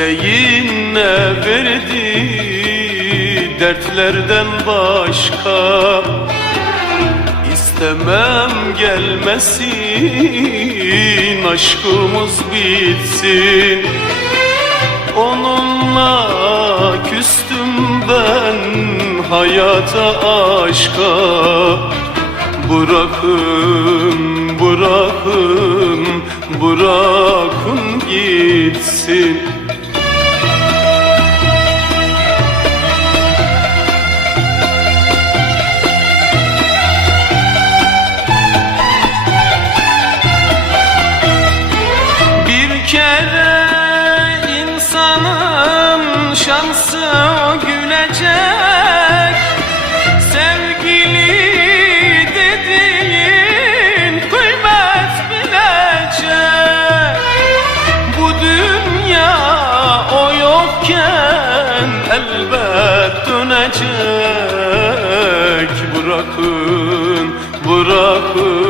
Yüreğine verdi dertlerden başka. İstemem gelmesin aşkımız bitsin. Onunla küstüm ben hayata aşka. Bırakın bırakın bırakın gitsin. Yokken elbet dönecek Bırakın, bırakın,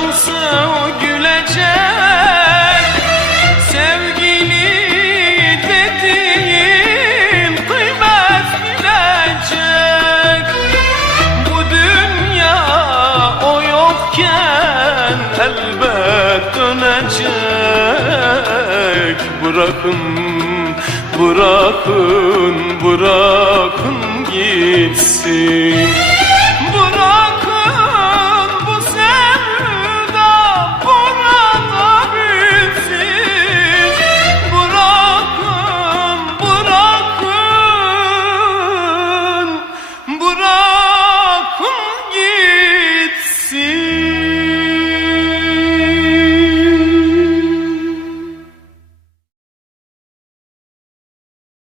şansı gülecek. Sevgili dediğin kıymet bilecek. Bu dünya o yokken elbet dönecek. Bırakın, bırakın, bırakın gitsin